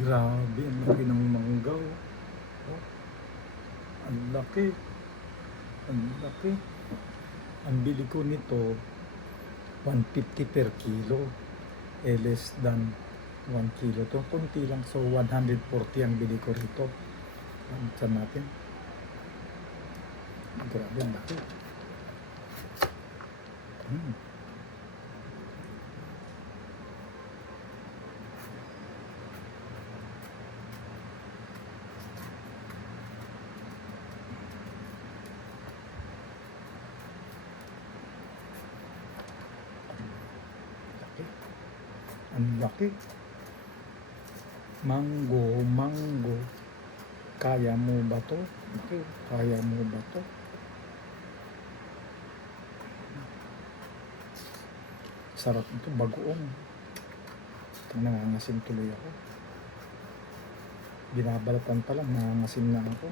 Grabe, ang laki ng manggaw. Oh, ang laki. Ang laki. Ang bili ko nito, 150 per kilo. Less than 1 kilo. Ito, kunti lang. So, 140 ang bili ko rito. Saan natin? Grabe, ang laki. Ang laki. Mango. Kaya mo ba to? Okay. Kaya mo ba to? Sarap ito, bagoong. Nangangasim tuloy ako. Binabalatan pa lang, nangangasim na ako.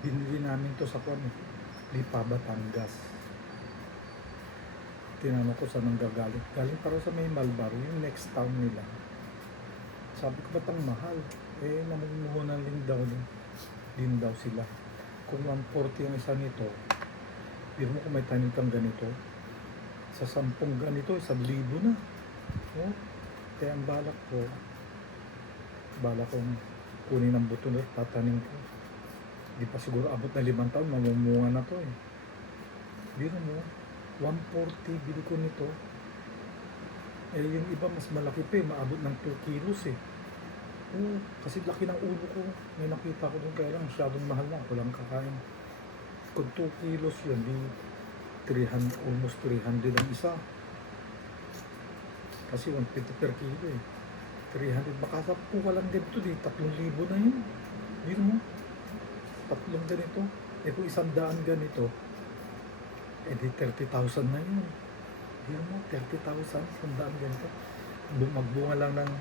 Binili namin to sa Lipa, Batangas. Tinanong ko saan ang gagaling. Galing para sa may Malbaro, yung next town nila. Sabi ko, ba't ang mahal? Namumuhunan din daw sila. Kung 140 ang isa nito, pero mo kung may tanim kang ganito, sa 10 ganito, 1,000 na. Oh, kaya ang balak kong kunin ang buto na tatanim ko. Di pa siguro abot na 5 taon, mamumunga na to eh. Biro mo, 140 bili ko nito. Yung iba mas malaki pa eh, maabot ng 2 kilos eh. Kasi laki ng ulo ko. May nakita ko doon, kaya lang masyadong mahal na. Ako lang kakain. Kung 2 kilos yun, di 300, almost 300 ang isa. Kasi 150 per kilo eh. 300, baka sa puka lang ganito di, 3,000 na yun. Biro mo, 3 ganito. Kung 100 ganito, di 30,000 na yun. Biro mo, 30,000, 100 ganito. Magbunga lang ng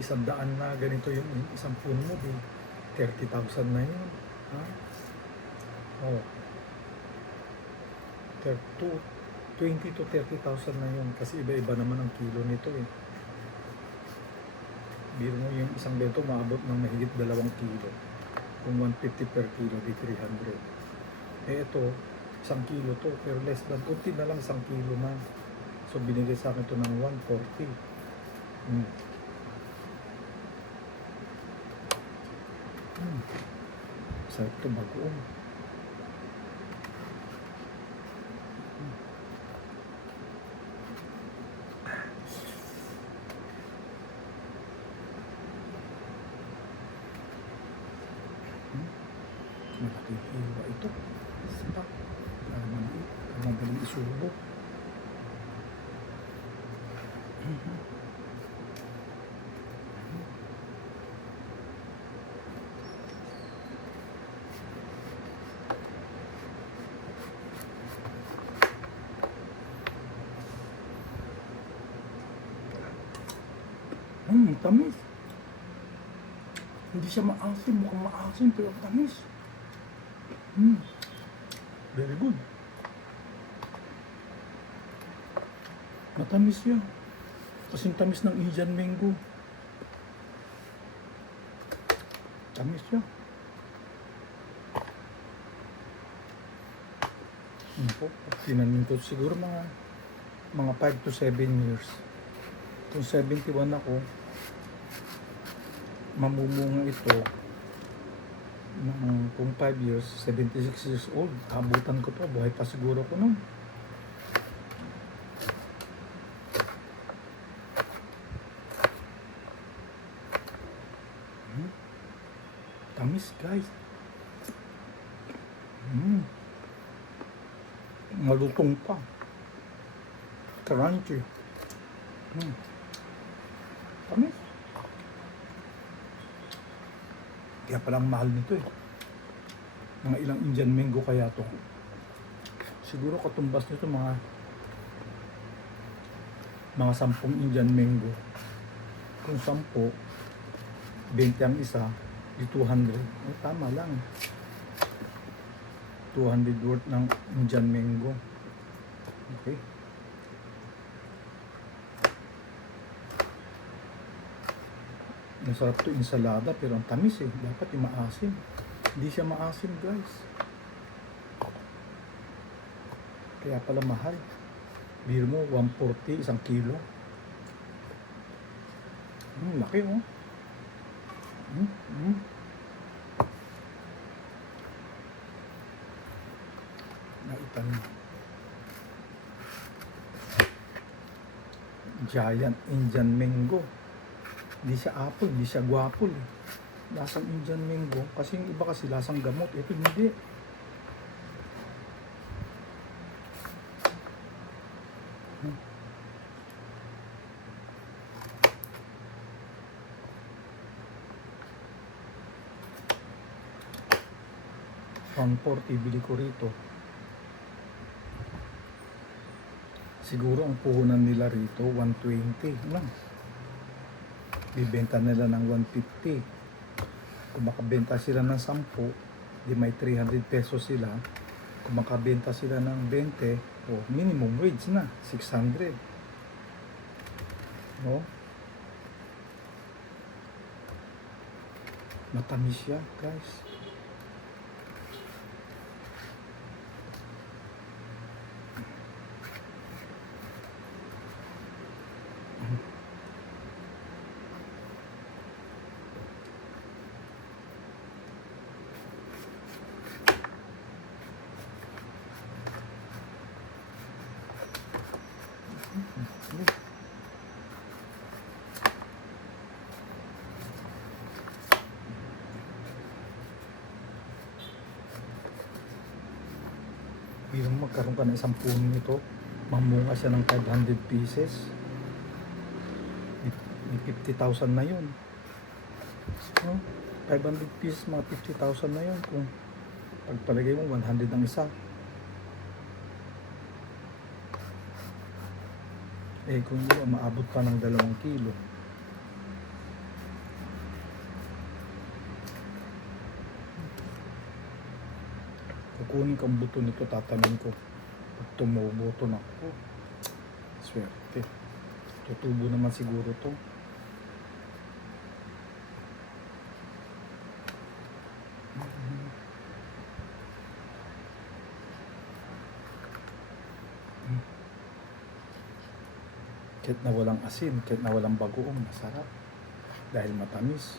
100 na ganito yung isang puno mo, di 30,000 na yun. Ha? Oh. 20 to 30,000 na yun. Kasi iba-iba naman ang kilo nito eh. Biro mo yung isang ganito maabot ng mahigit 2 kilo. Kung 150 per kilo, di 300. Ito, 1 kilo to, pero less than, kunti na lang 1 kilo na. So, binigay sa akin ito ng 140. Sarap ito, bagoong. Malaking hiwa ito. Sapa. Madaling isubo. Tamis. Hindi siya maasim, mukhang maasim pero tamis. Very good. Matamis yan. Kasing tamis ng Indian mango. Tamis yan. Tinanim ko siguro mga 5 to 7 years. Kung 71 ako, mamumunga ito kung 5 years, 76 years old. Abutan ko pa, buhay pa siguro ko nun. Tamis guys. Malutong pa. Crunchy. Tamis. Kaya palang mahal nito eh. Mga ilang Indian mango kaya to. Siguro katumbas nito mga 10 Indian mango. Kung 10, 20 ang isa, di 200. Tama lang. 200 worth ng Indian mango. Okay. Masarap to ensalada pero ang tamis eh. Dapat yung maasim. Hindi siya maasim guys. Kaya pala mahal. Biro mo 140 isang kilo. Laki oh. Naitan. Giant Indian mango. Hindi siya apple, hindi siya guapol eh. Lasang Indian mango. Kasi yung iba kasi lasang gamot. Ito hindi. £140 bili ko rito. Siguro ang puhunan nila rito 120 lang. Bibenta nila ng 150. Kung makabenta sila ng 10, di may 300 pesos sila. Kung makabenta sila ng 20, minimum wage na 600. No? Matamis siya, guys. Bilang magkaroon ka ng isang puno nito, mamunga siya ng 500 pieces. May 50,000 na yun. No? 500 pieces, mga 50,000 na yun. Kung pagpalagay mo, 100 ang isa. Kung hindi mo, maabot pa ng 2 kilo. Kukunin ko ang buto nito, tatanim ko. Pag tumubo to na ako, swerte. Tutubo naman siguro to. Kahit na walang asin, kahit na walang bagoong, masarap. Dahil matamis.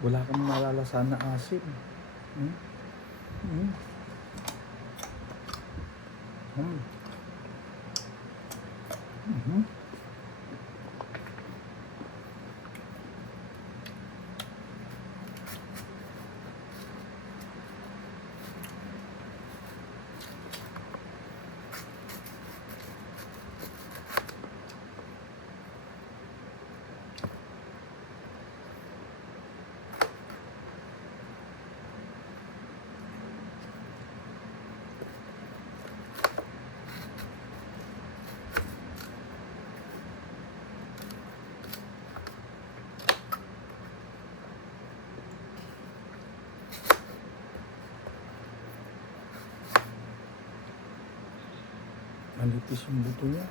Wala kang malalasan na asin. Manipis yung buto niya.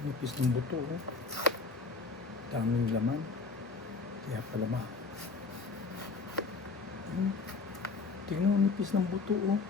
Nipis ng buto, oh. Daming laman. Kaya pala tingnan mo, nipis ng buto, oh.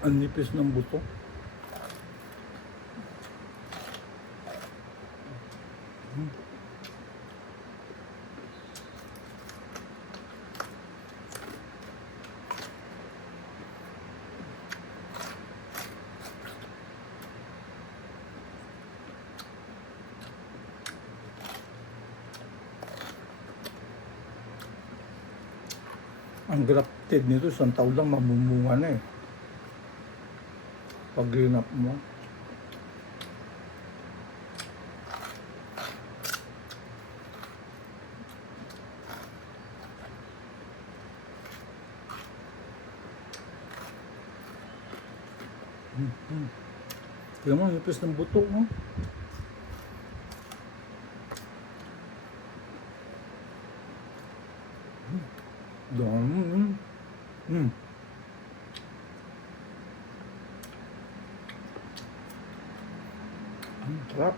Ang nipis ng buto. Ang grafted nito, isang taon lang mamumunga na eh. Pag rinap mo. Kaya mo, nipis ng buto mo. Dami. Sarap.